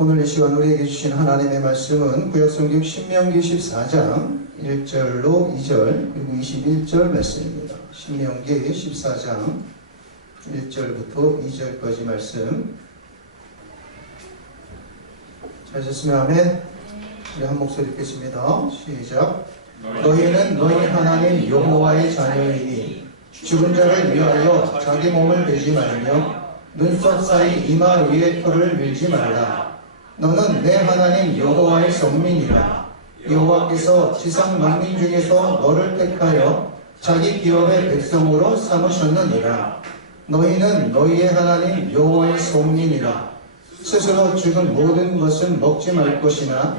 오늘 이 시간 우리에게 주신 하나님의 말씀은 구약성경 신명기 14장 1절로 2절 그리고 21절 말씀입니다. 신명기 14장 1절부터 2절까지 말씀. 찾으셨으면 아멘. 우리 한 목소리 읽겠습니다. 시작. 너희는 너희 하나님 여호와의 자녀이니 죽은 자를 위하여 자기 몸을 베지 말며 눈썹 사이 이마 위에 털을 밀지 말라. 너는 내 하나님 여호와의 성민이라. 여호와께서 지상 만민 중에서 너를 택하여 자기 기업의 백성으로 삼으셨느니라. 너희는 너희의 하나님 여호와의 성민이라. 스스로 죽은 모든 것은 먹지 말 것이나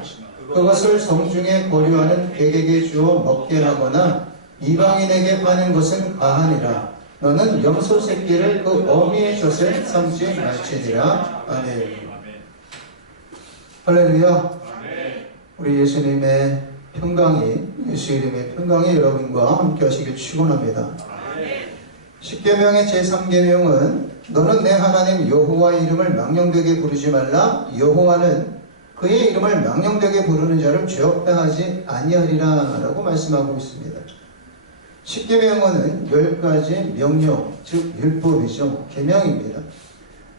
그것을 성중에 거류하는 객에게 주어 먹게 하거나 이방인에게 파는 것은 가하니라. 너는 염소 새끼를 그 어미의 젖에 삼지 말지니라. 아멘. 할렐루야. 우리 예수님의 평강이, 예수 이름의 평강이 여러분과 함께 하시길 축원합니다. 십계명의 제3계명은 너는 내 하나님 여호와의 이름을 망령되게 부르지 말라. 여호와는 그의 이름을 망령되게 부르는 자를 죄없다 하지 아니하리라 라고 말씀하고 있습니다. 십계명은 10가지 명령, 즉 율법이죠. 계명입니다.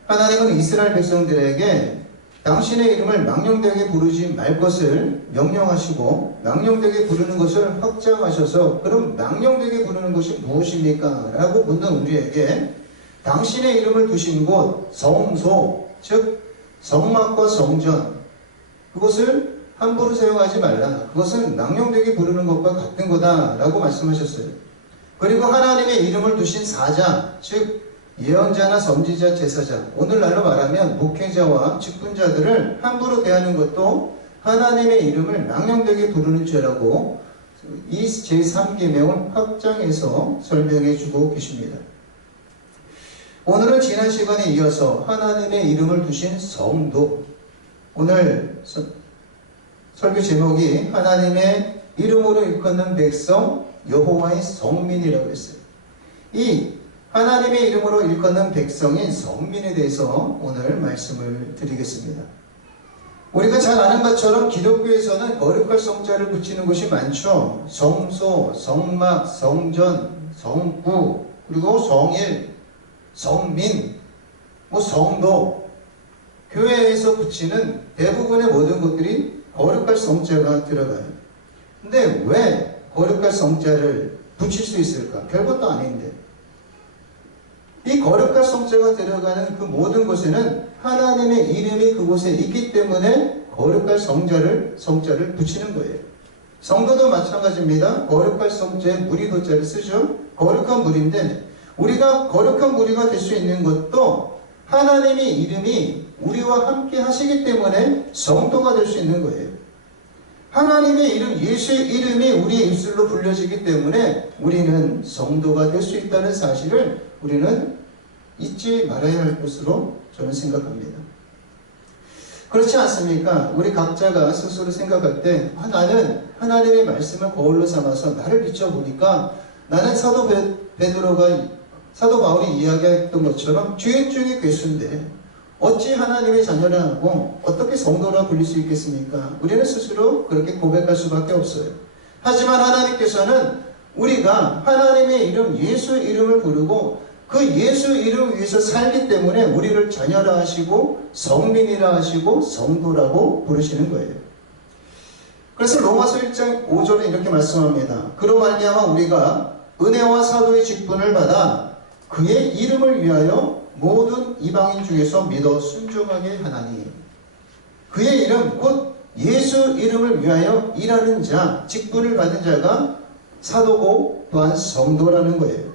하나님은 이스라엘 백성들에게 당신의 이름을 망령되게 부르지 말 것을 명령하시고 망령되게 부르는 것을 확장하셔서 그럼 망령되게 부르는 것이 무엇입니까? 라고 묻는 우리에게 당신의 이름을 두신 곳 성소, 즉 성막과 성전, 그것을 함부로 사용하지 말라. 그것은 망령되게 부르는 것과 같은 거다라고 말씀하셨어요. 그리고 하나님의 이름을 두신 사자, 즉 예언자나 선지자, 제사장, 오늘날로 말하면 목회자와 직분자들을 함부로 대하는 것도 하나님의 이름을 망령되게 부르는 죄라고 이 제3계명을 확장해서 설명해 주고 계십니다. 오늘은 지난 시간에 이어서 하나님의 이름을 두신 성도, 오늘 설교 제목이 하나님의 이름으로 일컫는 백성 여호와의 성민이라고 했어요. 이 하나님의 이름으로 일컫는 백성인 성민에 대해서 오늘 말씀을 드리겠습니다. 우리가 잘 아는 것처럼 기독교에서는 거룩할 성자를 붙이는 곳이 많죠. 성소, 성막, 성전, 성구, 그리고 성일, 성민, 성도, 교회에서 붙이는 대부분의 모든 것들이 거룩할 성자가 들어가요. 근데 왜 거룩할 성자를 붙일 수 있을까? 별것도 아닌데. 이 거룩할 성자가 들어가는 그 모든 곳에는 하나님의 이름이 그곳에 있기 때문에 거룩할 성자를 붙이는 거예요. 성도도 마찬가지입니다. 거룩할 성자에 무리도자를 쓰죠. 거룩한 무리인데 우리가 거룩한 무리가 될 수 있는 것도 하나님의 이름이 우리와 함께 하시기 때문에 성도가 될 수 있는 거예요. 하나님의 이름, 예수의 이름이 우리의 입술로 불려지기 때문에 우리는 성도가 될 수 있다는 사실을 우리는 잊지 말아야 할 것으로 저는 생각합니다. 그렇지 않습니까? 우리 각자가 스스로 생각할 때 나는 하나님의 말씀을 거울로 삼아서 나를 비춰보니까 나는 사도 바울이 이야기했던 것처럼 주인 중에 괴수인데 어찌 하나님의 자녀라 하고 어떻게 성도라 불릴 수 있겠습니까? 우리는 스스로 그렇게 고백할 수밖에 없어요. 하지만 하나님께서는 우리가 하나님의 이름, 예수 이름을 부르고 그 예수 이름 위에서 살기 때문에 우리를 자녀라 하시고 성민이라 하시고 성도라고 부르시는 거예요. 그래서 로마서 1장 5절에 이렇게 말씀합니다. 그로 말미암아 우리가 은혜와 사도의 직분을 받아 그의 이름을 위하여 모든 이방인 중에서 믿어 순종하게 하나니, 그의 이름 곧 예수 이름을 위하여 일하는 자, 직분을 받은 자가 사도고 또한 성도라는 거예요.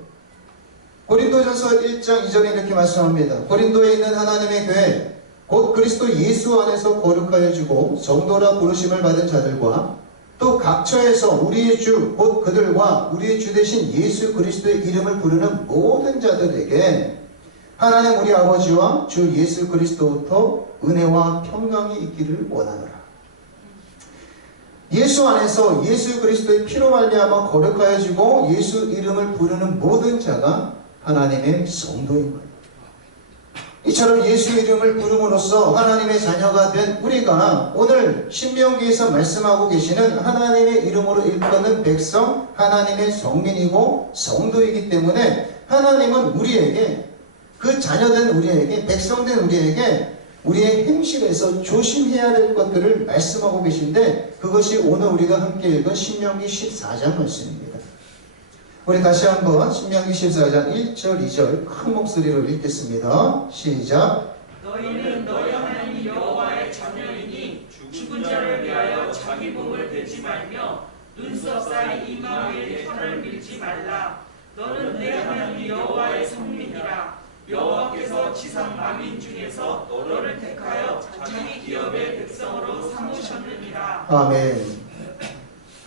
고린도전서 1장 2절에 이렇게 말씀합니다. 고린도에 있는 하나님의 교회 곧 그리스도 예수 안에서 거룩하여 주고 성도라 부르심을 받은 자들과 또 각처에서 우리의 주 곧 그들과 우리의 주 되신 예수 그리스도의 이름을 부르는 모든 자들에게 하나님 우리 아버지와 주 예수 그리스도부터 은혜와 평강이 있기를 원하노라. 예수 안에서 예수 그리스도의 피로 말미암아 거룩하여지고 예수 이름을 부르는 모든 자가 하나님의 성도인 거예요. 이처럼 예수 이름을 부름으로써 하나님의 자녀가 된 우리가 오늘 신명기에서 말씀하고 계시는 하나님의 이름으로 일컫는 백성, 하나님의 성민이고 성도이기 때문에 하나님은 우리에게, 그 자녀된 우리에게, 백성된 우리에게 우리의 행실에서 조심해야 될 것들을 말씀하고 계신데, 그것이 오늘 우리가 함께 읽은 신명기 14장 말씀입니다. 우리 다시 한번 신명기 14장 1절 2절 큰 목소리로 읽겠습니다. 시작. 너희는 너희 하나님 여호와의 자녀이니 죽은 자를 위하여 자기 몸을 베지 말며 눈썹 사이 이마 위에 혀를 밀지 말라. 너는 내 하나님 여호와의 성민이라. 여호와께서 지상 만민 중에서 너를 택하여 자기 기업의 백성으로 삼으셨느니라. 아멘.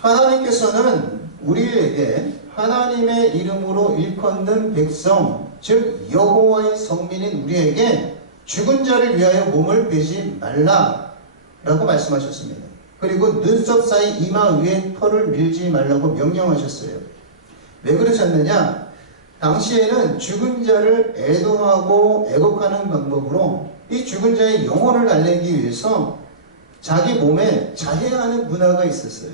하나님께서는 우리에게 하나님의 이름으로 일컫는 백성, 즉 여호와의 성민인 우리에게 죽은 자를 위하여 몸을 베지 말라라고 말씀하셨습니다. 그리고 눈썹 사이 이마 위에 털을 밀지 말라고 명령하셨어요. 왜 그러셨느냐? 당시에는 죽은 자를 애도하고 애곡하는 방법으로 이 죽은 자의 영혼을 달래기 위해서 자기 몸에 자해하는 문화가 있었어요.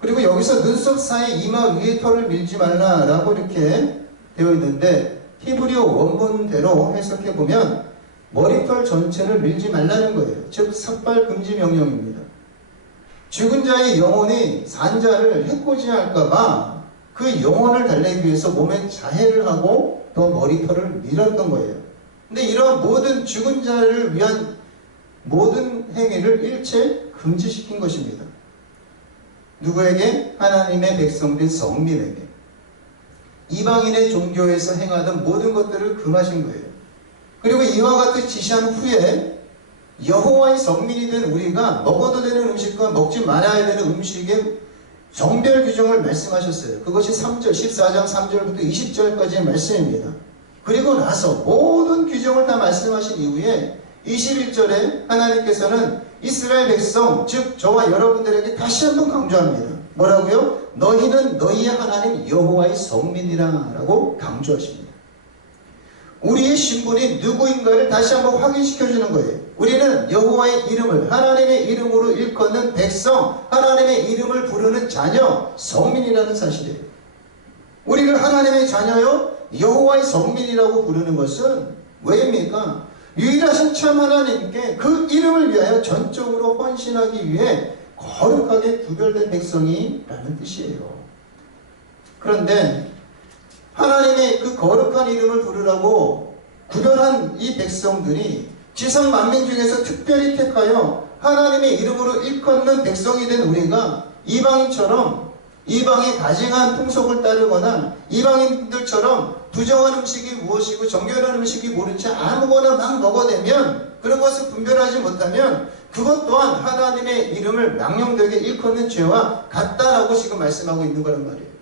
그리고 여기서 눈썹 사이 이마 위에 털을 밀지 말라라고 이렇게 되어 있는데, 히브리어 원문대로 해석해 보면 머리털 전체를 밀지 말라는 거예요. 즉 삭발 금지 명령입니다. 죽은 자의 영혼이 산자를 해코지할까봐 그 영혼을 달래기 위해서 몸에 자해를 하고 또 머리털을 밀었던 거예요. 근데 이러한 모든 죽은 자를 위한 모든 행위를 일체 금지시킨 것입니다. 누구에게? 하나님의 백성된 성민에게. 이방인의 종교에서 행하던 모든 것들을 금하신 거예요. 그리고 이와 같이 지시한 후에 여호와의 성민이 된 우리가 먹어도 되는 음식과 먹지 말아야 되는 음식의 정별 규정을 말씀하셨어요. 그것이 3절, 14장 3절부터 20절까지의 말씀입니다. 그리고 나서 모든 규정을 다 말씀하신 이후에 21절에 하나님께서는 이스라엘 백성, 즉 저와 여러분들에게 다시 한번 강조합니다. 뭐라고요? 너희는 너희의 하나님 여호와의 성민이라 라고 강조하십니다. 우리의 신분이 누구인가를 다시 한번 확인시켜주는 거예요. 우리는 여호와의 이름을, 하나님의 이름으로 일컫는 백성, 하나님의 이름을 부르는 자녀, 성민이라는 사실이에요. 우리를 하나님의 자녀요 여호와의 성민이라고 부르는 것은 왜입니까? 유일하신 참 하나님께 그 이름을 위하여 전적으로 헌신하기 위해 거룩하게 구별된 백성이라는 뜻이에요. 그런데 하나님의 그 거룩한 이름을 부르라고 구별한 이 백성들이 지상 만민 중에서 특별히 택하여 하나님의 이름으로 일컫는 백성이 된 우리가 이방인처럼 이방의 가증한 풍속을 따르거나 이방인들처럼 부정한 음식이 무엇이고 정결한 음식이 모른 채 아무거나 막 먹어대면, 그런 것을 분별하지 못하면 그것 또한 하나님의 이름을 망령되게 일컫는 죄와 같다라고 지금 말씀하고 있는 거란 말이에요.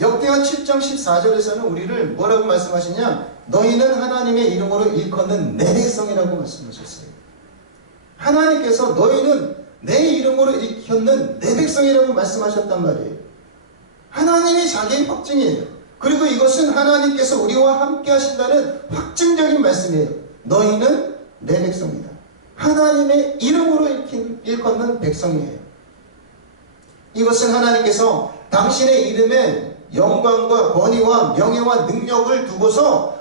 역대하 7장 14절에서는 우리를 뭐라고 말씀하시냐? 너희는 하나님의 이름으로 일컫는 내 백성이라고 말씀하셨어요. 하나님께서 너희는 내 이름으로 일컫는 내 백성이라고 말씀하셨단 말이에요. 하나님의 자기의 확증이에요. 그리고 이것은 하나님께서 우리와 함께 하신다는 확증적인 말씀이에요. 너희는 내 백성이다. 하나님의 이름으로 일컫는 백성이에요. 이것은 하나님께서 당신의 이름에 영광과 권위와 명예와 능력을 두고서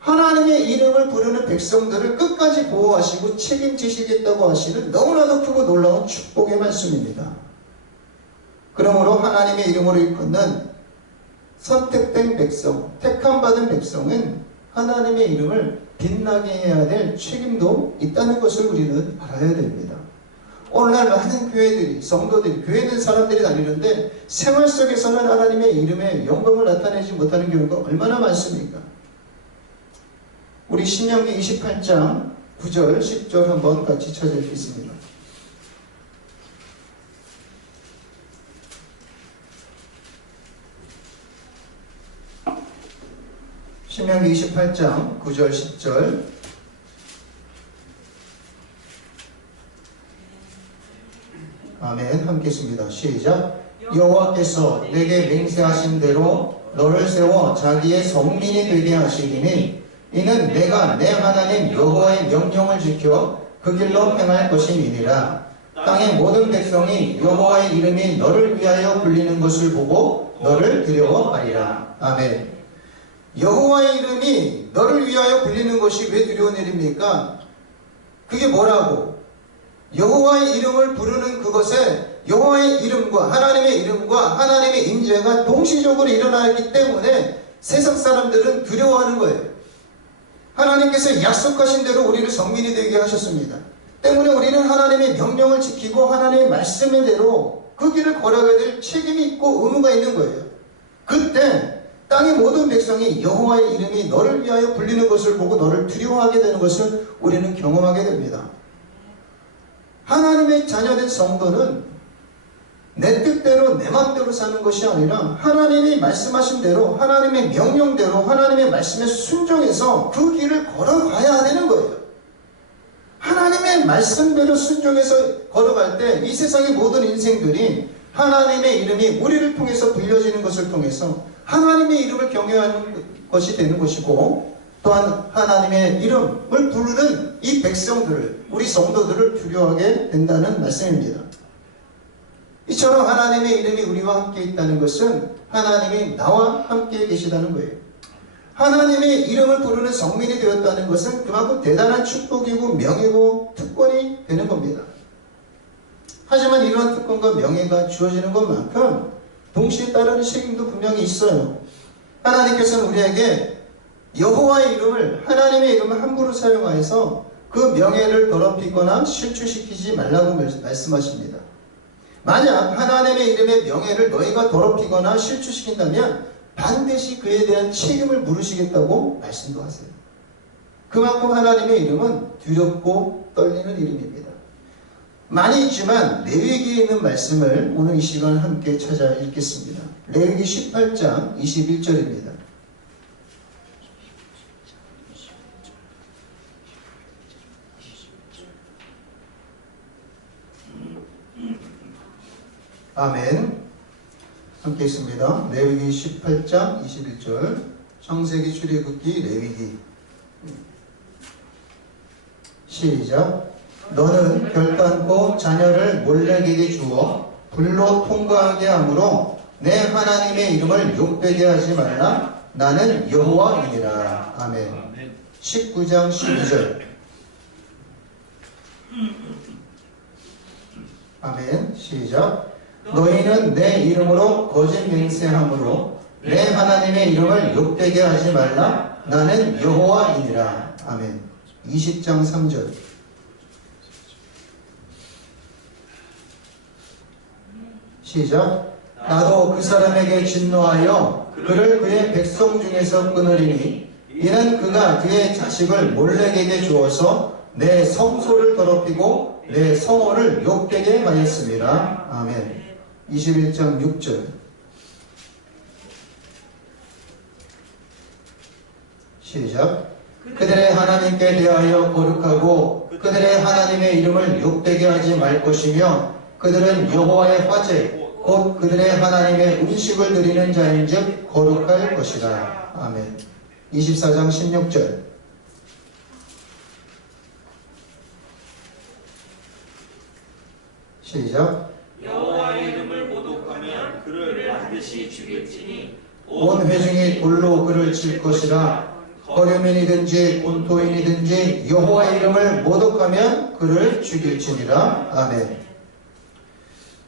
하나님의 이름을 부르는 백성들을 끝까지 보호하시고 책임지시겠다고 하시는 너무나도 크고 놀라운 축복의 말씀입니다. 그러므로 하나님의 이름으로 일컫는 선택된 백성, 택함받은 백성은 하나님의 이름을 빛나게 해야 될 책임도 있다는 것을 우리는 알아야 됩니다. 오늘날 많은 교회들이, 성도들이, 교회는 사람들이 다니는데 생활 속에서는 하나님의 이름의 영광을 나타내지 못하는 경우가 얼마나 많습니까? 우리 신명기 28장 9절, 10절 한번 같이 찾아뵙겠습니다. 신명기 28장 9절 10절 아멘. 함께 있습니다. 시작. 여호와께서 내게 맹세하신 대로 너를 세워 자기의 성민이 되게 하시리니 이는 내가 내 하나님 여호와의 명령을 지켜 그 길로 행할 것임이니라. 땅의 모든 백성이 여호와의 이름이 너를 위하여 불리는 것을 보고 너를 두려워하리라. 아멘. 여호와의 이름이 너를 위하여 불리는 것이 왜 두려운 일입니까? 그게 뭐라고? 여호와의 이름을 부르는 그것에 여호와의 이름과 하나님의 이름과 하나님의 임재가 동시적으로 일어나기 때문에 세상 사람들은 두려워하는 거예요. 하나님께서 약속하신 대로 우리를 성민이 되게 하셨습니다. 때문에 우리는 하나님의 명령을 지키고 하나님의 말씀대로 그 길을 걸어가야 될 책임이 있고 의무가 있는 거예요. 그때 땅의 모든 백성이 여호와의 이름이 너를 위하여 불리는 것을 보고 너를 두려워하게 되는 것을 우리는 경험하게 됩니다. 하나님의 자녀된 성도는 내 뜻대로 내 맘대로 사는 것이 아니라 하나님이 말씀하신 대로 하나님의 명령대로 하나님의 말씀에 순종해서 그 길을 걸어가야 되는 거예요. 하나님의 말씀대로 순종해서 걸어갈 때 이 세상의 모든 인생들이 하나님의 이름이 우리를 통해서 불려지는 것을 통해서 하나님의 이름을 경외하는 것이 되는 것이고, 또한 하나님의 이름을 부르는 이 백성들을, 우리 성도들을 두려워하게 된다는 말씀입니다. 이처럼 하나님의 이름이 우리와 함께 있다는 것은 하나님이 나와 함께 계시다는 거예요. 하나님의 이름을 부르는 성민이 되었다는 것은 그만큼 대단한 축복이고 명예고 특권이 되는 겁니다. 하지만 이러한 특권과 명예가 주어지는 것만큼 동시에 따르는 책임도 분명히 있어요. 하나님께서는 우리에게 여호와의 이름을, 하나님의 이름을 함부로 사용하여서 그 명예를 더럽히거나 실추시키지 말라고 말씀하십니다. 만약 하나님의 이름의 명예를 너희가 더럽히거나 실추시킨다면 반드시 그에 대한 책임을 물으시겠다고 말씀도 하세요. 그만큼 하나님의 이름은 두렵고 떨리는 이름입니다. 많이 있지만 레위기에 있는 말씀을 오늘 이 시간 함께 찾아 읽겠습니다. 레위기 18장 21절입니다. 아멘. 함께 있습니다. 레위기 18장 21절, 창세기, 출애굽기, 레위기. 시작. 너는 결단코 자녀를 몰렉에게 주어 불로 통과하게 하므로 내 하나님의 이름을 욕되게 하지 말라. 나는 여호와이니라. 아멘. 19장 12절. 아멘. 시작. 너희는 내 이름으로 거짓 맹세함으로 내 하나님의 이름을 욕되게 하지 말라. 나는 여호와이니라. 아멘. 20장 3절. 시작. 나도 그 사람에게 진노하여 그를 그의 백성 중에서 끊으리니 이는 그가 그의 자식을 몰렉에게 주어서 내 성소를 더럽히고 내 성호를 욕되게 하였습니다. 아멘. 21장 6절. 시작. 그들의 하나님께 대하여 거룩하고 그들의 하나님의 이름을 욕되게 하지 말 것이며 그들은 여호와의 화제 곧 그들의 하나님의 음식을 드리는 자인즉 거룩할 것이다. 아멘. 24장 16절. 시작. 여호와의 이름을 모독하면 그를 반드시 죽일지니 온 회중이 돌로 그를 칠 것이라. 거류민이든지 본토인이든지 여호와의 이름을 모독하면 그를 죽일지니라. 아멘.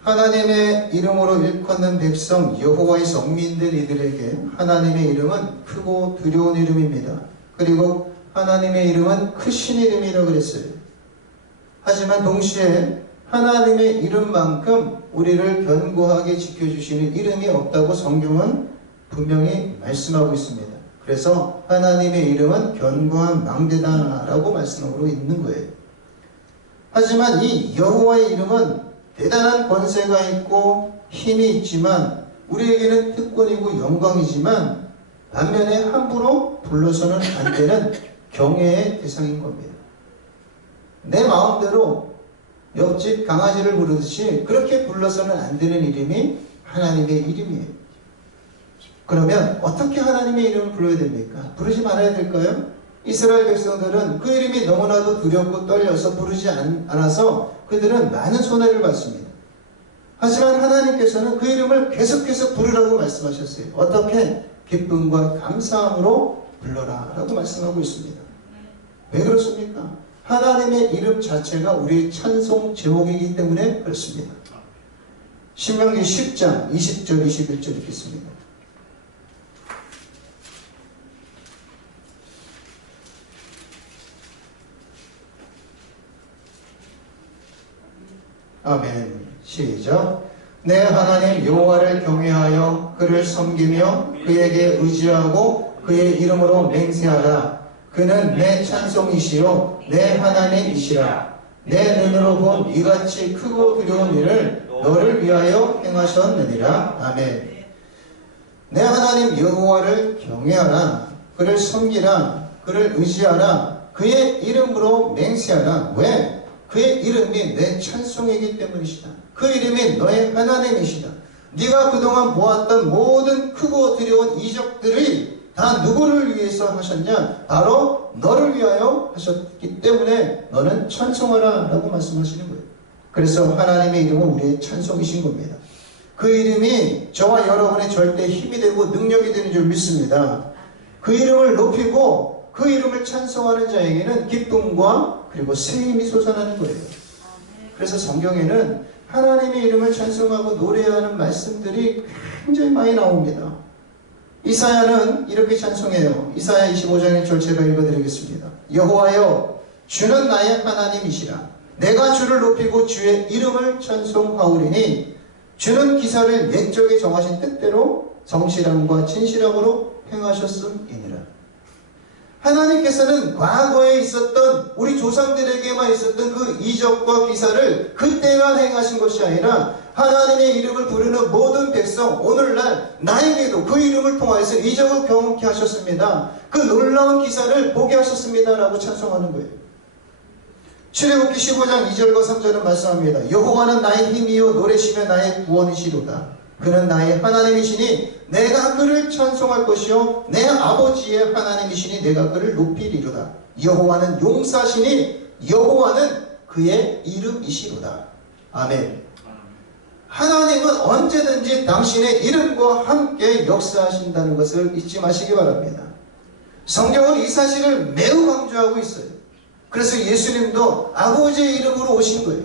하나님의 이름으로 일컫는 백성, 여호와의 성민들 이들에게 하나님의 이름은 크고 두려운 이름입니다. 그리고 하나님의 이름은 크신 이름이라고 그랬어요. 하지만 동시에 하나님의 이름만큼 우리를 견고하게 지켜주시는 이름이 없다고 성경은 분명히 말씀하고 있습니다. 그래서 하나님의 이름은 견고한 망대다라고 말씀하고 있는 거예요. 하지만 이 여호와의 이름은 대단한 권세가 있고 힘이 있지만 우리에게는 특권이고 영광이지만 반면에 함부로 불러서는 안 되는 경외의 대상인 겁니다. 내 마음대로 옆집 강아지를 부르듯이 그렇게 불러서는 안 되는 이름이 하나님의 이름이에요. 그러면 어떻게 하나님의 이름을 불러야 됩니까? 부르지 말아야 될까요? 이스라엘 백성들은 그 이름이 너무나도 두렵고 떨려서 부르지 않아서 그들은 많은 손해를 봤습니다. 하지만 하나님께서는 그 이름을 계속해서 부르라고 말씀하셨어요. 어떻게? 기쁨과 감사함으로 불러라 라고 말씀하고 있습니다. 왜 그렇습니까? 하나님의 이름 자체가 우리의 찬송 제목이기 때문에 그렇습니다. 신명기 10장 20절 21절 읽겠습니다. 아멘. 시작. 내 하나님 여호와를 경외하여 그를 섬기며 그에게 의지하고 그의 이름으로 맹세하라. 그는 내 찬송이시요 내 하나님이시라. 내 눈으로 본 이같이 크고 두려운 일을 너를 위하여 행하셨느니라. 아멘. 내 하나님 여호와를 경외하라. 그를 섬기라. 그를 의지하라. 그의 이름으로 맹세하라. 왜? 그의 이름이 내 찬송이기 때문이시다. 그 이름이 너의 하나님이시다. 네가 그동안 보았던 모든 크고 두려운 이적들이 다 누구를 위해서 하셨냐? 바로 너를 위하여 하셨기 때문에 너는 찬송하라 라고 말씀하시는 거예요. 그래서 하나님의 이름은 우리의 찬송이신 겁니다. 그 이름이 저와 여러분의 절대 힘이 되고 능력이 되는 줄 믿습니다. 그 이름을 높이고 그 이름을 찬송하는 자에게는 기쁨과 그리고 새 힘이 솟아나는 거예요. 그래서 성경에는 하나님의 이름을 찬송하고 노래하는 말씀들이 굉장히 많이 나옵니다. 이사야는 이렇게 찬송해요. 이사야 25장 1절 제가 읽어드리겠습니다. 여호와여 주는 나의 하나님이시라. 내가 주를 높이고 주의 이름을 찬송하오리니 주는 기사를 옛적에 정하신 뜻대로 정실함과 진실함으로 행하셨음이니라. 하나님께서는 과거에 있었던 우리 조상들에게만 있었던 그 이적과 기사를 그때만 행하신 것이 아니라 하나님의 이름을 부르는 모든 백성 오늘날 나에게도 그 이름을 통하여서 이적을 경험케 하셨습니다. 그 놀라운 기사를 보게 하셨습니다 라고 찬송하는 거예요. 출애굽기 15장 2절과 3절은 말씀합니다. 여호와는 나의 힘이요 노래시며 나의 구원이시로다. 그는 나의 하나님이시니 내가 그를 찬송할 것이요 내 아버지의 하나님이시니 내가 그를 높이리로다. 여호와는 용사시니 여호와는 그의 이름이시로다. 아멘. 하나님은 언제든지 당신의 이름과 함께 역사하신다는 것을 잊지 마시기 바랍니다. 성경은 이 사실을 매우 강조하고 있어요. 그래서 예수님도 아버지의 이름으로 오신 거예요.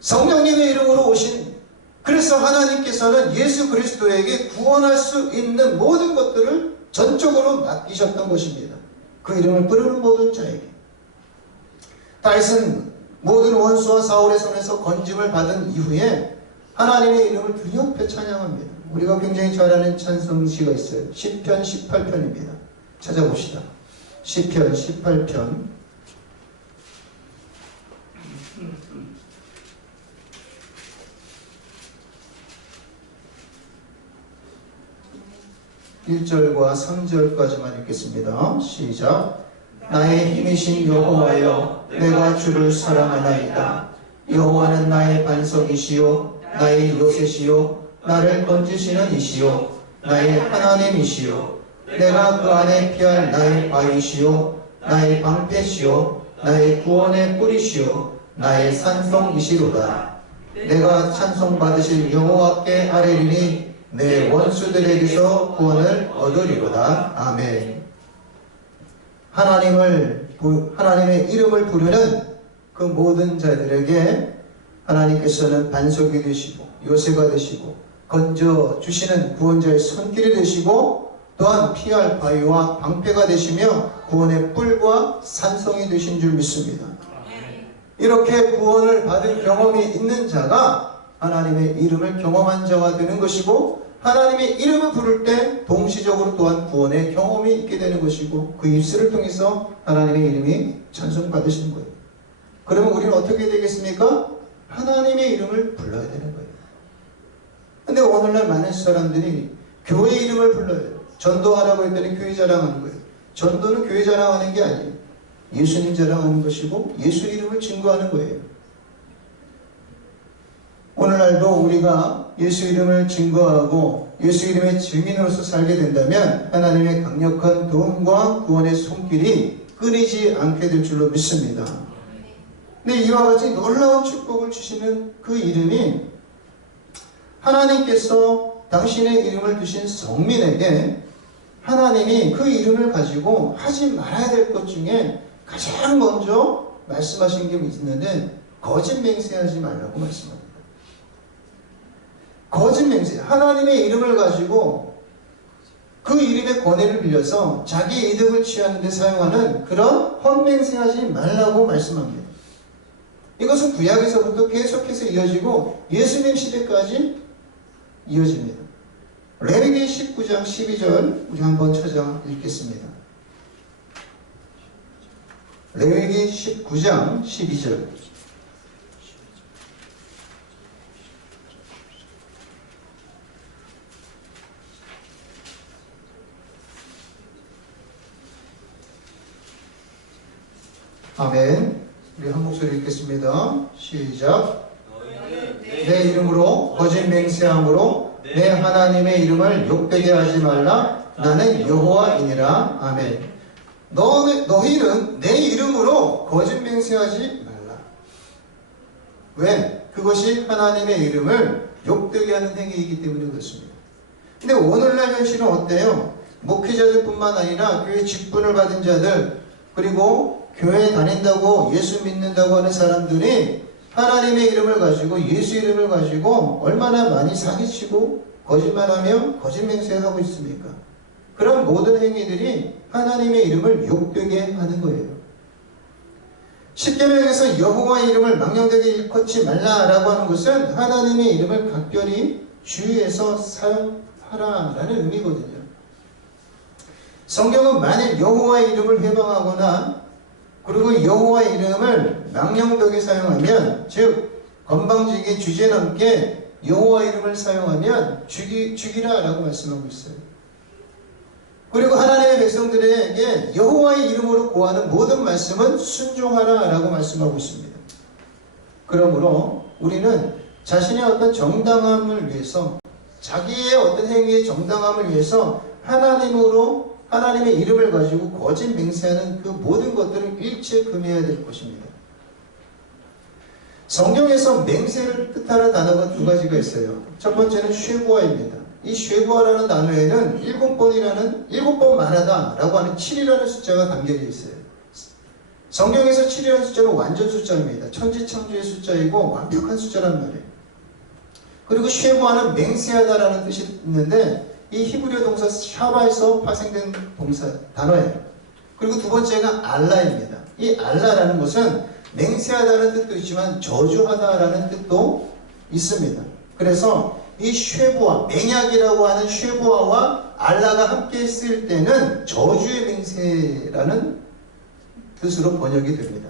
성령님의 이름으로 오신. 그래서 하나님께서는 예수 그리스도에게 구원할 수 있는 모든 것들을 전적으로 맡기셨던 것입니다. 그 이름을 부르는 모든 자에게. 다윗은 모든 원수와 사울의 손에서 건짐을 받은 이후에 하나님의 이름을 두렵게 찬양합니다. 우리가 굉장히 잘 아는 찬송시가 있어요. 시편 18편입니다. 찾아봅시다. 시편 18편 1절과 3절까지만 읽겠습니다. 시작. 나의 힘이신 여호와여 내가 주를 사랑하나이다. 여호와는 나의 반석이시요 나의 요새시요 나를 건지시는 이시요 나의 하나님이시요 내가 그 안에 피할 나의 바위시요 나의 방패시요 나의 구원의 뿌리시요 나의 산성이시로다. 내가 찬송받으실 여호와께 아뢰리니 내 원수들에게서 구원을 얻으리로다. 아멘. 하나님의 이름을 부르는 그 모든 자들에게 하나님께서는 반석이 되시고 요새가 되시고 건져주시는 구원자의 손길이 되시고 또한 피할 바위와 방패가 되시며 구원의 뿔과 산성이 되신 줄 믿습니다. 이렇게 구원을 받은 경험이 있는 자가 하나님의 이름을 경험한 자가 되는 것이고 하나님의 이름을 부를 때 동시적으로 또한 구원의 경험이 있게 되는 것이고 그 입술을 통해서 하나님의 이름이 찬송받으시는 거예요. 그러면 우리는 어떻게 되겠습니까? 하나님의 이름을 불러야 되는 거예요. 근데 오늘날 많은 사람들이 교회 이름을 불러요. 전도하라고 했더니 교회 자랑하는 거예요. 전도는 교회 자랑하는 게 아니에요. 예수님 자랑하는 것이고 예수 이름을 증거하는 거예요. 오늘날도 우리가 예수 이름을 증거하고 예수 이름의 증인으로서 살게 된다면 하나님의 강력한 도움과 구원의 손길이 끊이지 않게 될 줄로 믿습니다. 근데 이와 같이 놀라운 축복을 주시는 그 이름이 하나님께서 당신의 이름을 두신 성민에게 하나님이 그 이름을 가지고 하지 말아야 될 것 중에 가장 먼저 말씀하신 게 있는데 거짓 맹세하지 말라고 말씀합니다. 거짓 맹세, 하나님의 이름을 가지고 그 이름의 권위를 빌려서 자기 이득을 취하는 데 사용하는 그런 헛맹세하지 말라고 말씀합니다. 이것은 구약에서부터 계속해서 이어지고 예수님 시대까지 이어집니다. 레위기 19장 12절 우리 한번 찾아 읽겠습니다. 레위기 19장 12절. 아멘. 우리 한 목소리 읽겠습니다. 시작. 내 이름으로 거짓 맹세함으로 내 하나님의 이름을 욕되게 하지 말라. 나는 여호와이니라. 아멘. 너희는 내 이름으로 거짓 맹세하지 말라. 왜? 그것이 하나님의 이름을 욕되게 하는 행위이기 때문에 그렇습니다. 근데 오늘날 현실은 어때요? 목회자들뿐만 아니라 교회 직분을 받은 자들, 그리고 교회에 다닌다고 예수 믿는다고 하는 사람들이 하나님의 이름을 가지고 예수 이름을 가지고 얼마나 많이 사기치고 거짓말하며 거짓 맹세하고 있습니까? 그런 모든 행위들이 하나님의 이름을 욕되게 하는 거예요. 십계명에서 여호와의 이름을 망령되게 일컫지 말라라고 하는 것은 하나님의 이름을 각별히 주의해서 사용하라라는 의미거든요. 성경은 만일 여호와의 이름을 회방하거나 그리고 여호와의 이름을 망령되게 사용하면, 즉 건방지게 주제넘게 여호와 이름을 사용하면 죽이라라고 말씀하고 있어요. 그리고 하나님의 백성들에게 여호와의 이름으로 고하는 모든 말씀은 순종하라라고 말씀하고 있습니다. 그러므로 우리는 자신의 어떤 정당함을 위해서, 자기의 어떤 행위의 정당함을 위해서 하나님의 이름을 가지고 거짓 맹세하는 그 모든 것들을 일체 금해야 될 것입니다. 성경에서 맹세를 뜻하는 단어가 두 가지가 있어요. 첫 번째는 쉐부아입니다. 이 쉐부아라는 단어에는 7번 말하다라고 하는 7이라는 숫자가 담겨져 있어요. 성경에서 7이라는 숫자는 완전 숫자입니다. 천지창조의 숫자이고 완벽한 숫자란 말이에요. 그리고 쉐부아는 맹세하다라는 뜻이 있는데 이 히브리어 동사 샤바에서 파생된 단어예요. 그리고 두 번째가 알라입니다. 이 알라라는 것은 맹세하다는 뜻도 있지만 저주하다라는 뜻도 있습니다. 그래서 이 쉐부아, 맹약이라고 하는 쉐부아와 알라가 함께 쓰일 때는 저주의 맹세라는 뜻으로 번역이 됩니다.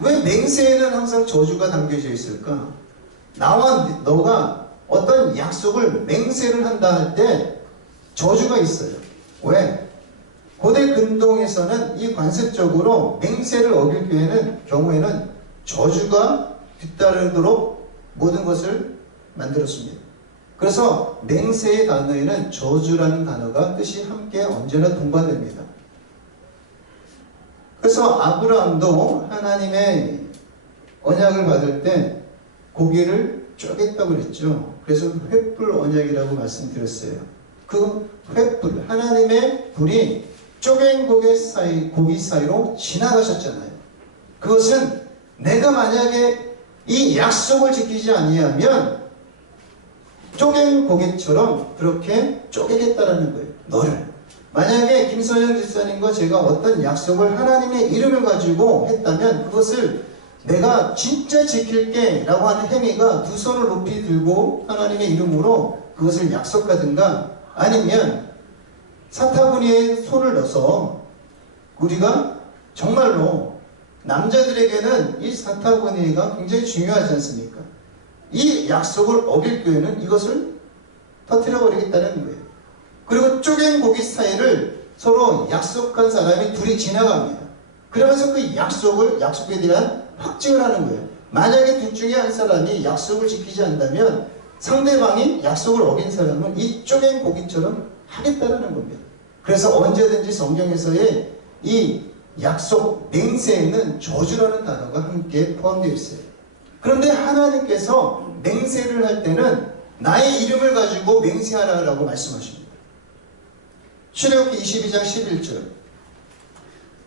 왜 맹세에는 항상 저주가 담겨져 있을까? 나와 너가 어떤 약속을 맹세를 한다 할 때 저주가 있어요. 왜? 고대 근동에서는 이 관습적으로 맹세를 어길 경우에는 저주가 뒤따르도록 모든 것을 만들었습니다. 그래서 맹세의 단어에는 저주라는 단어가 뜻이 함께 언제나 동반됩니다. 그래서 아브라함도 하나님의 언약을 받을 때 고기를 쪼갰다고 그랬죠. 그래서 횃불 언약이라고 말씀드렸어요. 그 횃불, 하나님의 불이 쪼갠 고기 사이로 지나가셨잖아요. 그것은 내가 만약에 이 약속을 지키지 아니하면 쪼갠 고기처럼 그렇게 쪼개겠다라는 거예요. 너를. 만약에 김선영 집사님과 제가 어떤 약속을 하나님의 이름을 가지고 했다면 그것을 내가 진짜 지킬게 라고 하는 행위가 두 손을 높이 들고 하나님의 이름으로 그것을 약속하든가, 아니면 사타구니에 손을 넣어서, 우리가 정말로 남자들에게는 이 사타구니가 굉장히 중요하지 않습니까? 이 약속을 어길 경우에는 이것을 터뜨려 버리겠다는 거예요. 그리고 쪼갠 고기 사이를 서로 약속한 사람이 둘이 지나갑니다. 그러면서 그 약속에 대한 확증을 하는 거예요. 만약에 둘 중에 한 사람이 약속을 지키지 않는다면 상대방이 약속을 어긴 사람은 이쪽엔 고기처럼 하겠다라는 겁니다. 그래서 언제든지 성경에서의 이 약속, 맹세에는 저주라는 단어가 함께 포함되어 있어요. 그런데 하나님께서 맹세를 할 때는 나의 이름을 가지고 맹세하라고 말씀하십니다. 출애굽기 22장 11절,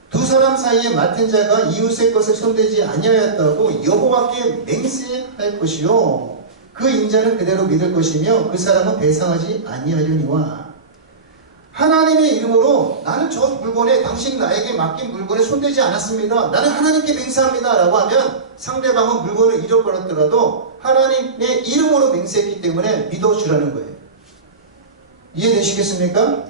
두 사람 사이에 맡은 자가 이웃의 것을 손대지 아니하였다고 여호와께 맹세할 것이요 그 인자는 그대로 믿을 것이며 그 사람은 배상하지 아니하려니와. 하나님의 이름으로 나는 저 물건에, 당신 나에게 맡긴 물건에 손대지 않았습니다, 나는 하나님께 맹세합니다 라고 하면 상대방은 물건을 잃어버렸더라도 하나님의 이름으로 맹세했기 때문에 믿어주라는 거예요. 이해되시겠습니까?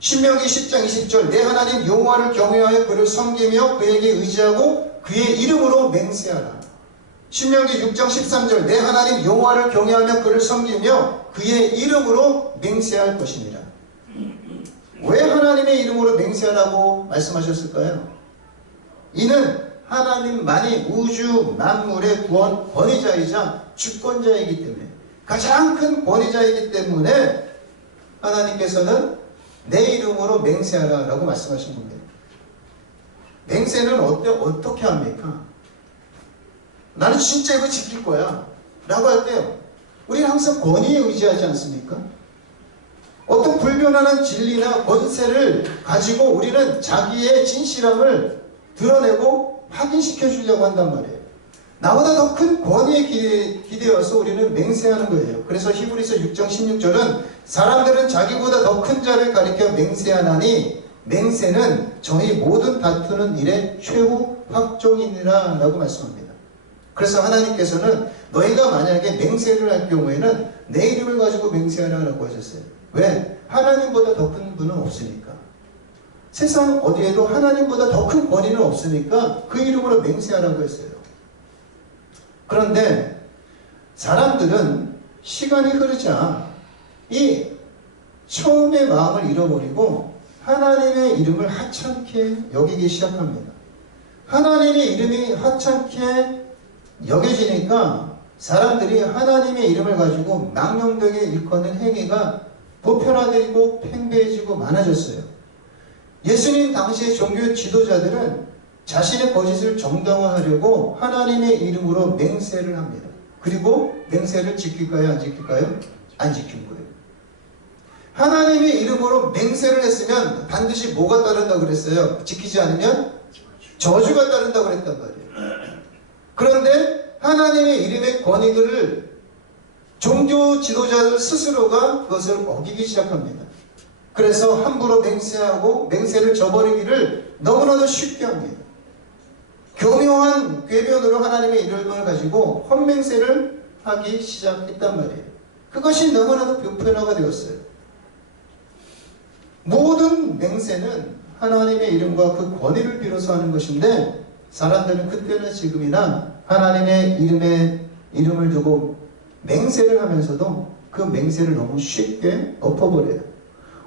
신명기 10장 20절, 내 하나님 여호와를 경외하여 그를 섬기며 그에게 의지하고 그의 이름으로 맹세하라. 신명기 6장 13절, 내 하나님 여호와를 경외하며 그를 섬기며 그의 이름으로 맹세할 것이니라. 왜 하나님의 이름으로 맹세하라고 말씀하셨을까요? 이는 하나님만이 우주 만물의 권위자이자 주권자이기 때문에, 가장 큰 권위자이기 때문에 하나님께서는 내 이름으로 맹세하라 라고 말씀하신 겁니다. 맹세는 어떻게 합니까? 나는 진짜 이거 지킬 거야 라고 할 때요, 우리는 항상 권위에 의지하지 않습니까? 어떤 불변하는 진리나 권세를 가지고 우리는 자기의 진실함을 드러내고 확인시켜 주려고 한단 말이에요. 나보다 더 큰 권위에 기대어서 우리는 맹세하는 거예요. 그래서 히브리서 6장 16절은 사람들은 자기보다 더 큰 자를 가리켜 맹세하나니 맹세는 저희 모든 다투는 일의 최후 확정이니라 라고 말씀합니다. 그래서 하나님께서는 너희가 만약에 맹세를 할 경우에는 내 이름을 가지고 맹세하라 라고 하셨어요. 왜? 하나님보다 더 큰 분은 없으니까. 세상 어디에도 하나님보다 더 큰 권위는 없으니까 그 이름으로 맹세하라고 했어요. 그런데 사람들은 시간이 흐르자 이 처음의 마음을 잃어버리고 하나님의 이름을 하찮게 여기기 시작합니다. 하나님의 이름이 하찮게 여겨지니까 사람들이 하나님의 이름을 가지고 망령되게 일컫는 행위가 보편화되고 팽배해지고 많아졌어요. 예수님 당시의 종교 지도자들은 자신의 거짓을 정당화하려고 하나님의 이름으로 맹세를 합니다. 그리고 맹세를 지킬까요? 안 지킬까요? 안 지킨 거예요. 하나님의 이름으로 맹세를 했으면 반드시 뭐가 따른다고 그랬어요? 지키지 않으면 저주가 따른다고 그랬단 말이에요. 그런데 하나님의 이름의 권위를 종교 지도자들 스스로가 그것을 어기기 시작합니다. 그래서 함부로 맹세하고 맹세를 저버리기를 너무나도 쉽게 합니다. 교묘한 궤변으로 하나님의 이름을 가지고 헛맹세를 하기 시작했단 말이에요. 그것이 너무나도 보편화가 되었어요. 모든 맹세는 하나님의 이름과 그 권위를 빌어서 하는 것인데 사람들은 그때나 지금이나 하나님의 이름을 두고 맹세를 하면서도 그 맹세를 너무 쉽게 엎어버려요.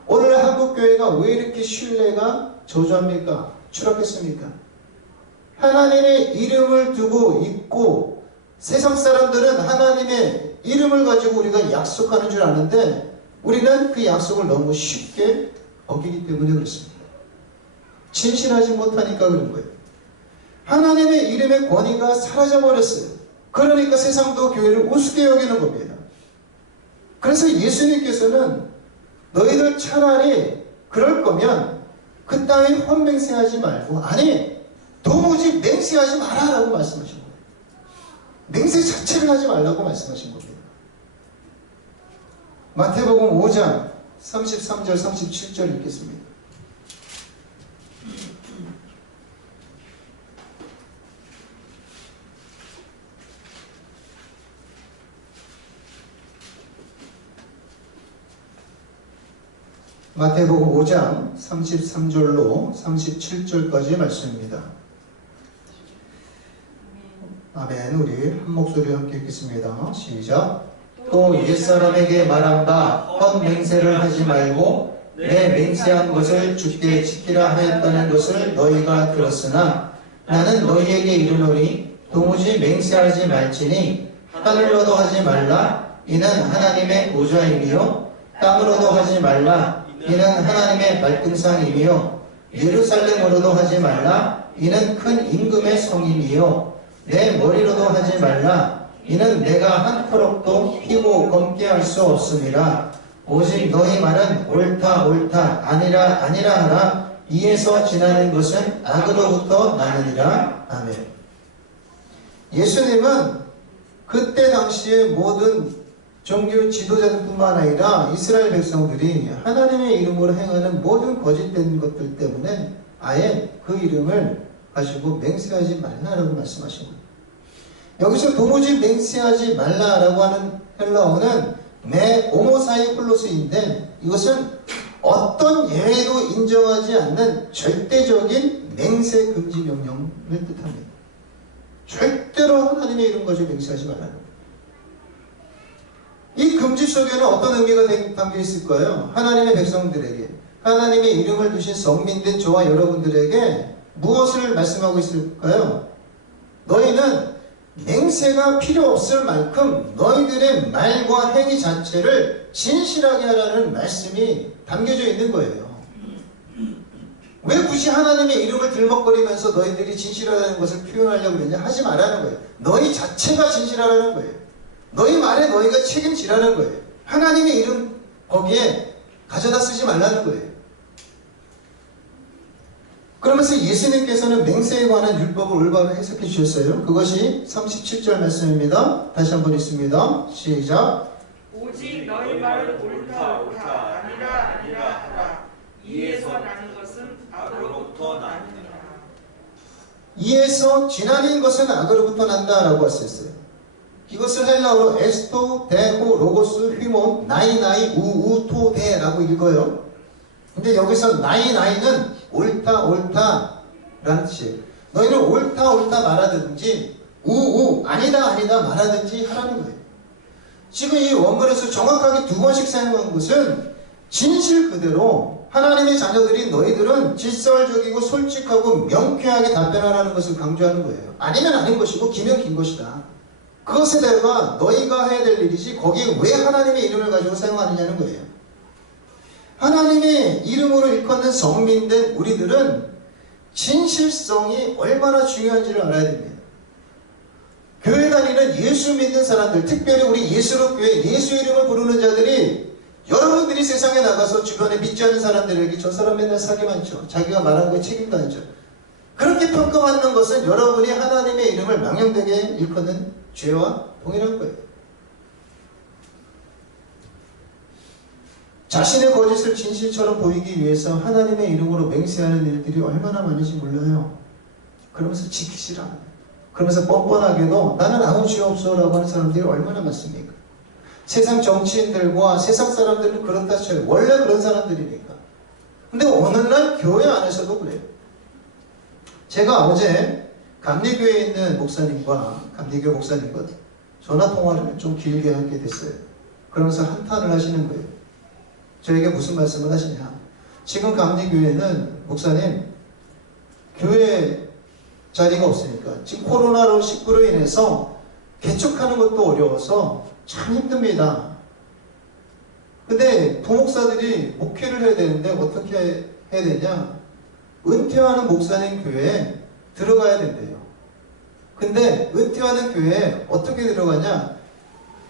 오늘 한국교회가 왜 이렇게 신뢰가 저조합니까? 추락했습니까? 하나님의 이름을 두고 있고 세상 사람들은 하나님의 이름을 가지고 우리가 약속하는 줄 아는데 우리는 그 약속을 너무 쉽게 어기기 때문에 그렇습니다. 진실하지 못하니까 그런 거예요. 하나님의 이름의 권위가 사라져버렸어요. 그러니까 세상도 교회를 우습게 여기는 겁니다. 그래서 예수님께서는 너희들 차라리 그럴 거면 그 따위 헛맹세하지 말고, 아니 도무지 맹세하지 마라라고 말씀하신 거예요. 맹세 자체를 하지 말라고 말씀하신 겁니다. 마태복음 5장 33절 37절 읽겠습니다. 마태복음 5장 33절로 37절까지의 말씀입니다. 아멘. 우리 한 목소리 함께 읽겠습니다. 시작. 또 옛사람에게 말한 바 헛맹세를 하지 말고 내 맹세한 것을 주께 지키라 하였다는 것을 너희가 들었으나 나는 너희에게 이르노니 도무지 맹세하지 말지니 하늘로도 하지 말라 이는 하나님의 보좌이며 땅으로도 하지 말라. 이는 하나님의 발등상이며 예루살렘으로도 하지 말라. 이는 큰 임금의 성임이요 내 머리로도 하지 말라. 이는 내가 한 터럭도 피고 검게 할 수 없음이라. 오직 너희 말은 옳다 옳다 아니라 아니라 하라. 이에서 지나는 것은 악으로부터 나느니라. 아멘. 예수님은 그때 당시에 모든 종교 지도자들뿐만 아니라 이스라엘 백성들이 하나님의 이름으로 행하는 모든 거짓된 것들 때문에 아예 그 이름을 가지고 맹세하지 말라라고 말씀하신 거예요. 여기서 도무지 맹세하지 말라라고 하는 헬라어는 메 오모사이클로스인데 이것은 어떤 예외도 인정하지 않는 절대적인 맹세 금지 명령을 뜻합니다. 절대로 하나님의 이름 가지고 맹세하지 말라는 거예요. 이 금지 속에는 어떤 의미가 담겨 있을까요? 하나님의 백성들에게, 하나님의 이름을 두신 성민된 저와 여러분들에게 무엇을 말씀하고 있을까요? 너희는 맹세가 필요 없을 만큼 너희들의 말과 행위 자체를 진실하게 하라는 말씀이 담겨져 있는 거예요. 왜 굳이 하나님의 이름을 들먹거리면서 너희들이 진실하다는 것을 표현하려고 그러냐? 하지 말라는 거예요. 너희 자체가 진실하라는 거예요. 너희 말에 너희가 책임지라는 거예요. 하나님의 이름 거기에 가져다 쓰지 말라는 거예요. 그러면서 예수님께서는 맹세에 관한 율법을 올바로 해석해 주셨어요. 그것이 37절 말씀입니다. 다시 한번 읽습니다. 시작. 오직 너희 말은 옳다 옳다 아니라 아니라 하라. 이에서 나는 것은 악으로부터 나느니라. 이에서 지나는 것은 악으로부터 난다라고 하셨어요. 이것을 헬라어로 에스토 데호 로고스 휘몬 나이나이 우우토데라고 읽어요. 근데 여기서 나이나이는 옳다 옳다 라는 뜻이에요. 너희는 옳다 옳다 말하든지 우우 아니다 아니다 말하든지 하라는 거예요. 지금 이 원문에서 정확하게 두 번씩 사용한 것은 진실 그대로 하나님의 자녀들인 너희들은 질서적이고 솔직하고 명쾌하게 답변하라는 것을 강조하는 거예요. 아니면 아닌 것이고 기면 긴 것이다. 그것에 대해서 너희가 해야 될 일이지 거기에 왜 하나님의 이름을 가지고 사용하느냐는 거예요. 하나님의 이름으로 일컫는 성민된 우리들은 진실성이 얼마나 중요한지를 알아야 됩니다. 교회 다니는 예수 믿는 사람들, 특별히 우리 예수로 교회 예수 이름을 부르는 자들이 여러분들이 세상에 나가서 주변에 믿지 않는 사람들에게 저 사람 맨날 사기 많죠. 자기가 말한 거에 책임도 안 져. 그렇게 평가받는 것은 여러분이 하나님의 이름을 망령되게 일컫는 죄와 동일한 거예요. 자신의 거짓을 진실처럼 보이기 위해서 하나님의 이름으로 맹세하는 일들이 얼마나 많은지 몰라요. 그러면서 지키시라. 그러면서 뻔뻔하게도 나는 아무 죄 없어 라고 하는 사람들이 얼마나 많습니까? 세상 정치인들과 세상 사람들은 그렇다 쳐요. 원래 그런 사람들이니까. 근데 어느 날 교회 안에서도 그래요. 제가 어제 감리교회에 있는 목사님과 감리교 목사님과 전화통화를 좀 길게 하게 됐어요. 그러면서 한탄을 하시는 거예요. 저에게 무슨 말씀을 하시냐. 지금 감리교회는 목사님 교회 자리가 없으니까 지금 코로나19로 인해서 개척하는 것도 어려워서 참 힘듭니다. 근데 부목사들이 목회를 해야 되는데 어떻게 해야 되냐. 은퇴하는 목사님 교회에 들어가야 된대요. 근데 은퇴하는 교회에 어떻게 들어가냐.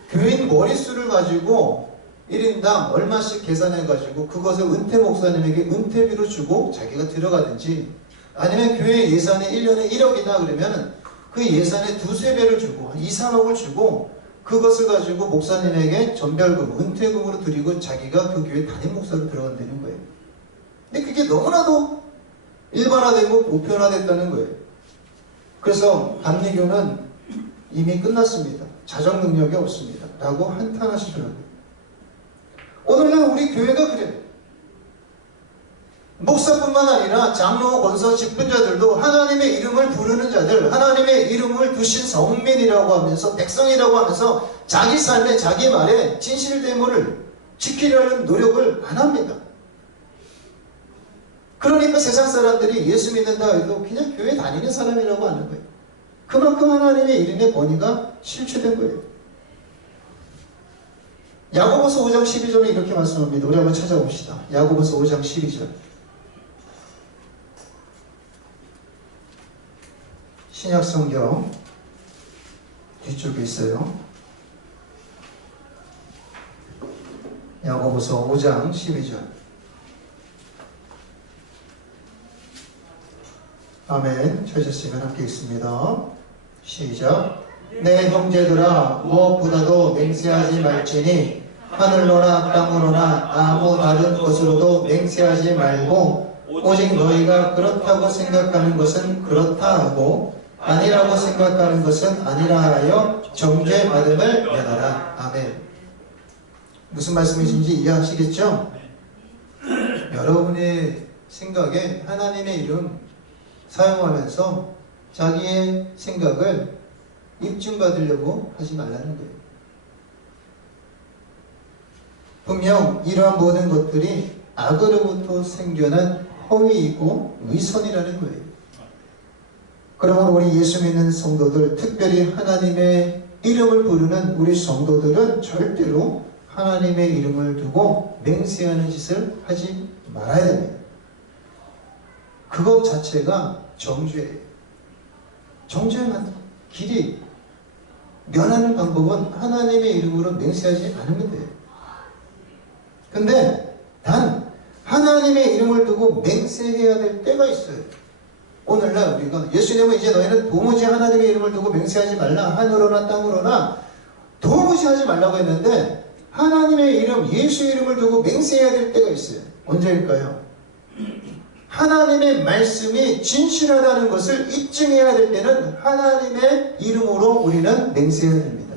교인 머릿수를 가지고 1인당 얼마씩 계산해가지고 그것을 은퇴 목사님에게 은퇴비로 주고 자기가 들어가든지 아니면 교회 예산이 1년에 1억이다 그러면 그 예산의 두세 배를 주고 한 2, 3억을 주고 그것을 가지고 목사님에게 전별금, 은퇴금으로 드리고 자기가 그 교회 담임 목사로 들어간다는 거예요. 근데 그게 너무나도 일반화되고 보편화됐다는 거예요. 그래서 감리교는 이미 끝났습니다. 자정 능력이 없습니다. 라고 한탄하시더라고요. 오늘날 우리 교회가 그래요. 목사뿐만 아니라 장로, 권사, 직분자들도 하나님의 이름을 부르는 자들, 하나님의 이름을 두신 성민이라고 하면서 백성이라고 하면서 자기 삶에 자기 말에 진실됨을 지키려는 노력을 안 합니다. 그러니까 세상 사람들이 예수 믿는다 해도 그냥 교회 다니는 사람이라고 하는 거예요. 그만큼 하나님의 이름의 권위가 실추된 거예요. 야고보서 5장 12절에 이렇게 말씀합니다. 우리 한번 찾아봅시다. 야고보서 5장 12절. 신약 성경 뒤쪽에 있어요. 야고보서 5장 12절. 아멘. 찾으시면 함께 있습니다. 시작. 내 형제들아 무엇보다도 맹세하지 말지니 하늘로나 땅으로나 아무 다른 것으로도 맹세하지 말고 오직 너희가 그렇다고 생각하는 것은 그렇다 하고 아니라고 생각하는 것은 아니라 하여 정죄받음을 면하라. 아멘. 무슨 말씀이신지 이해하시겠죠? 여러분의 생각에 하나님의 이름 사용하면서 자기의 생각을 입증받으려고 하지 말라는 거예요. 분명 이러한 모든 것들이 악으로부터 생겨난 허위이고 위선이라는 거예요. 그러므로 우리 예수 믿는 성도들, 특별히 하나님의 이름을 부르는 우리 성도들은 절대로 하나님의 이름을 두고 맹세하는 짓을 하지 말아야 됩니다. 그것 자체가 정죄예요. 정죄의 길이 면하는 방법은 하나님의 이름으로 맹세하지 않으면 돼요. 근데 단 하나님의 이름을 두고 맹세해야 될 때가 있어요. 오늘날 우리가 예수님은 이제 너희는 도무지 하나님의 이름을 두고 맹세하지 말라. 하늘로나 땅으로나 도무지 하지 말라고 했는데 하나님의 이름, 예수의 이름을 두고 맹세해야 될 때가 있어요. 언제일까요? 하나님의 말씀이 진실하다는 것을 입증해야 될 때는 하나님의 이름으로 우리는 맹세해야 됩니다.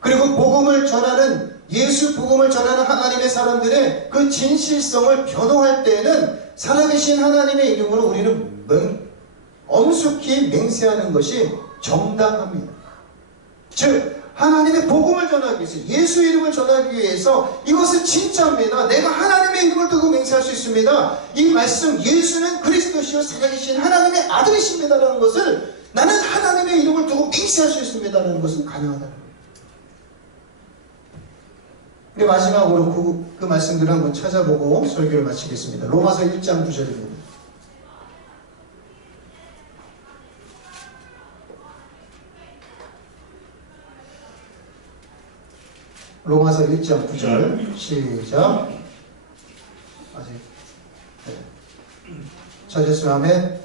그리고 복음을 전하는, 예수 복음을 전하는 하나님의 사람들의 그 진실성을 변호할 때에는 살아계신 하나님의 이름으로 우리는 엄숙히 맹세하는 것이 정당합니다. 즉 하나님의 복음을 전하기 위해서, 예수 이름을 전하기 위해서 이것은 진짜입니다. 내가 하나님의 이름을 두고 맹세할 수 있습니다. 이 말씀, 예수는 그리스도시요 살아계신 하나님의 아들이십니다라는 것을 나는 하나님의 이름을 두고 맹세할 수 있습니다라는 것은 가능하다는 거예요. 우리 마지막으로 그 말씀들을 한번 찾아보고 설교를 마치겠습니다. 로마서 1장 9절입니다. 로마서 1장 9절 시작. 아직 찾으시면 아멘.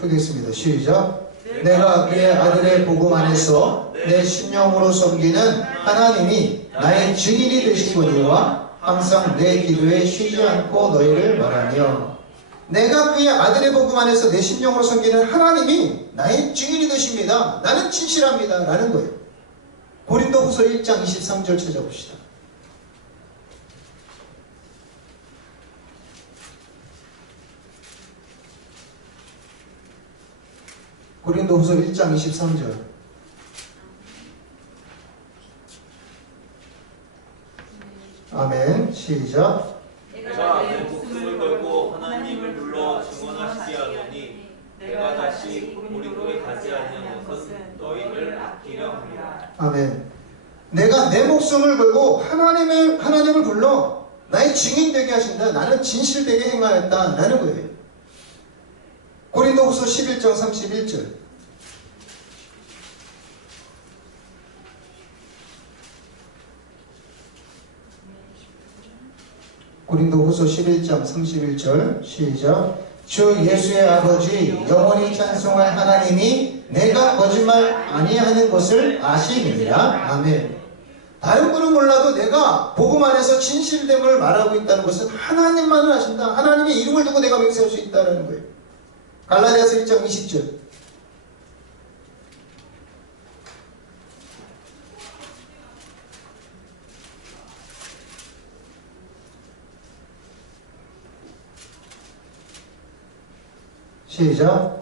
크게 있습니다. 시작. 내가 그의 아들의 복음 안에서 내 심령으로 섬기는 하나님이 나의 증인이 되시거니와 항상 내 기도에 쉬지 않고 너희를 말하며, 내가 그의 아들의 복음 안에서 내 심령으로 섬기는 하나님이 나의 증인이 되십니다. 나는 진실합니다. 라는 거예요. 고린도후서 1장 23절 찾아봅시다. 고린도후서 1장 23절. 아멘. 시작. 내가 내 목숨을 걸고 하나님을 불러 증언하시게 하노니 내가 다시 고린도에 가지 아니하는 것은 너희를 아끼려 함이라. 아멘. 내가 내 목숨을 걸고 하나님을 불러 나의 증인되게 하신다. 나는 진실되게 행하였다. 라는 거예요. 고린도후서 11장 31절. 고린도후서 11장 31절 시작. 주 예수의 아버지 영원히 찬송할 하나님이 내가 거짓말 아니하는 것을 아시느니라. 아멘. 다른 분은 몰라도 내가 복음 안에서 진실됨을 말하고 있다는 것은 하나님만을 아신다. 하나님의 이름을 두고 내가 맹세할 수 있다는 거예요. 갈라디아서 1장 20절. 시작.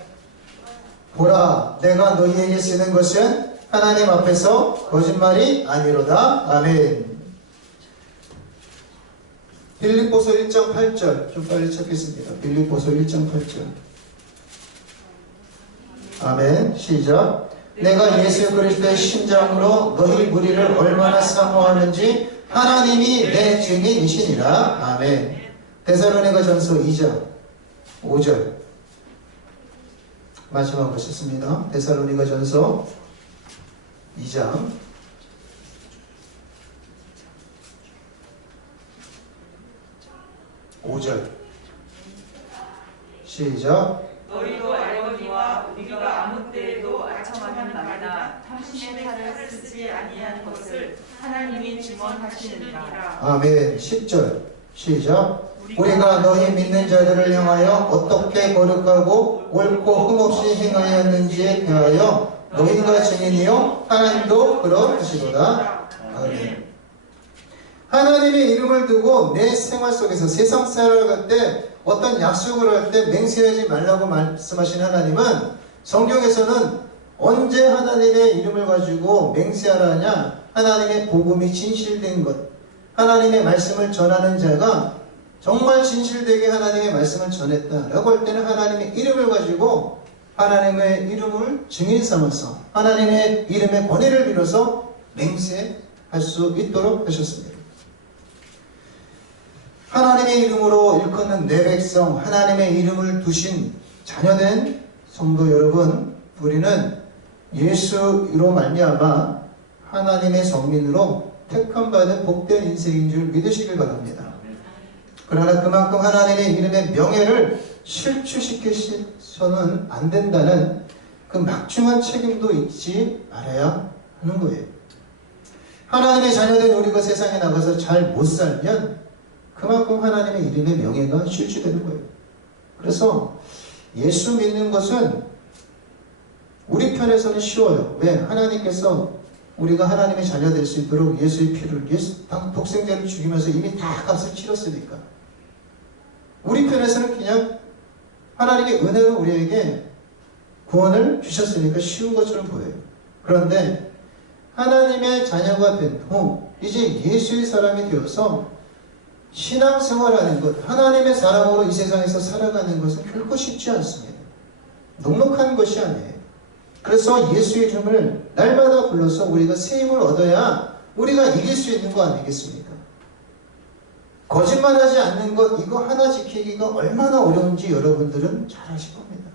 보라, 내가 너희에게 쓰는 것은 하나님 앞에서 거짓말이 아니로다. 아멘. 빌립보서 1장 8절 좀 빨리 찾겠습니다. 빌립보서 1장 8절. 아멘. 시작. 내가 예수 그리스도의 심장으로 너희 무리를 얼마나 사모하는지 하나님이 내 증인이시니라. 아멘. 데살로니가전서 2장 5절 마지막으로 읽습니다. 데살로니가전서 2장 5절 시작. 너희도 알거니와 우리가 아무 때에도 아첨하는 말이나 탐심의 칼을 쓰지 아니한 것을 하나님이 증언하시느니라. 아멘. 10절 시작. 우리가 너희 믿는 자들을 향하여 어떻게 거룩하고 옳고 흠없이 행하였는지에 대하여 너희가 증인이요 하나님도 그러하시도다. 아멘. 하나님의 이름을 두고 내 생활 속에서 세상 살아갈 때 어떤 약속을 할 때 맹세하지 말라고 말씀하신 하나님은 성경에서는 언제 하나님의 이름을 가지고 맹세하라냐? 하나님의 복음이 진실된 것, 하나님의 말씀을 전하는 자가 정말 진실되게 하나님의 말씀을 전했다라고 할 때는 하나님의 이름을 가지고 하나님의 이름을 증인 삼아서 하나님의 이름의 권위를 빌어서 맹세할 수 있도록 하셨습니다. 하나님의 이름으로 일컫는 내 백성, 하나님의 이름을 두신 자녀된 성도 여러분, 우리는 예수로 말미암아 하나님의 성민으로 택함받은 복된 인생인 줄 믿으시길 바랍니다. 그러나 그만큼 하나님의 이름의 명예를 실추시키셔서는 안 된다는 그 막중한 책임도 잊지 말아야 하는 거예요. 하나님의 자녀된 우리가 세상에 나가서 잘 못 살면 그만큼 하나님의 이름의 명예가 실추되는 거예요. 그래서 예수 믿는 것은 우리 편에서는 쉬워요. 왜? 하나님께서 우리가 하나님의 자녀 될 수 있도록 예수의 피를, 독생자를 죽이면서 이미 다 값을 치렀으니까. 우리 편에서는 그냥 하나님의 은혜로 우리에게 구원을 주셨으니까 쉬운 것처럼 보여요. 그런데 하나님의 자녀가 된 후 이제 예수의 사람이 되어서 신앙생활하는 것, 하나님의 사람으로 이 세상에서 살아가는 것은 결코 쉽지 않습니다. 넉넉한 것이 아니에요. 그래서 예수의 이름을 날마다 불러서 우리가 세임을 얻어야 우리가 이길 수 있는 거 아니겠습니까? 거짓말하지 않는 것, 이거 하나 지키기가 얼마나 어려운지 여러분들은 잘 아실 겁니다.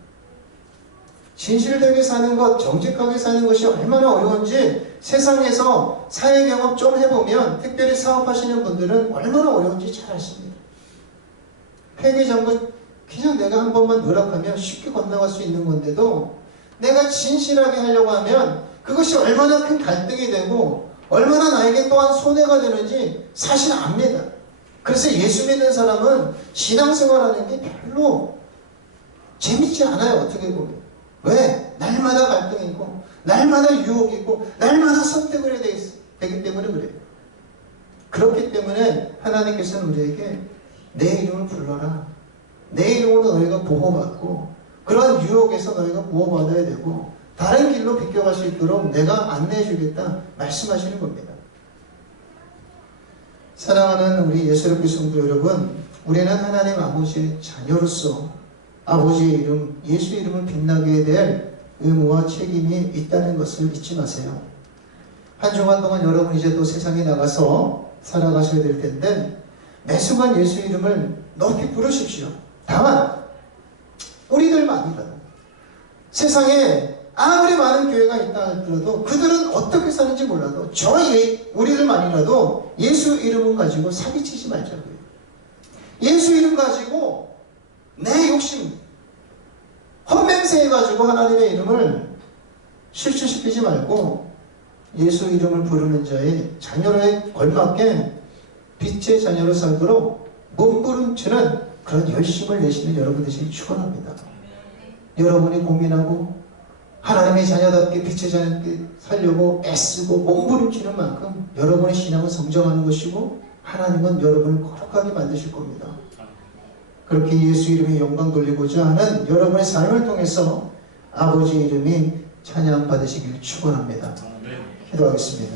진실되게 사는 것, 정직하게 사는 것이 얼마나 어려운지 세상에서 사회 경험 좀 해보면, 특별히 사업하시는 분들은 얼마나 어려운지 잘 아십니다. 회계장부 그냥 내가 한 번만 누락하면 쉽게 건너갈 수 있는 건데도 내가 진실하게 하려고 하면 그것이 얼마나 큰 갈등이 되고 얼마나 나에게 또한 손해가 되는지 사실 압니다. 그래서 예수 믿는 사람은 신앙생활하는 게 별로 재밌지 않아요. 어떻게 보면. 왜? 날마다 갈등이고 날마다 유혹이고 날마다 선택을 해야 되기 때문에 그래요. 그렇기 때문에 하나님께서는 우리에게 내 이름을 불러라. 내 이름으로 너희가 보호받고 그런 유혹에서 너희가 보호받아야 되고 다른 길로 비껴갈 수 있도록 내가 안내해 주겠다 말씀하시는 겁니다. 사랑하는 우리 예수롭게 성도 여러분, 우리는 하나님 아버지의 자녀로서 아버지의 이름, 예수 이름을 빛나게 될 의무와 책임이 있다는 것을 잊지 마세요. 한 주간 동안 여러분 이제 또 세상에 나가서 살아가셔야 될 텐데 매 순간 예수 이름을 높이 부르십시오. 다만 우리들만이라도 세상에 아무리 많은 교회가 있다 하더라도 그들은 어떻게 사는지 몰라도 우리들만이라도 예수 이름을 가지고 사기치지 말자고요. 예수 이름 가지고 내 욕심 헛맹세해가지고 하나님의 이름을 실추시키지 말고 예수 이름을 부르는 자의 자녀에 걸맞게 빛의 자녀로 살도록 몸부림치는 그런 열심을 내시는 여러분 되시길 축원합니다. 여러분이 고민하고 하나님의 자녀답게 빛의 자녀답게 살려고 애쓰고 몸부림치는 만큼 여러분의 신앙은 성장하는 것이고 하나님은 여러분을 거룩하게 만드실 겁니다. 그렇게 예수 이름에 영광 돌리고자 하는 여러분의 삶을 통해서 아버지 이름이 찬양 받으시길 축원합니다. 기도하겠습니다.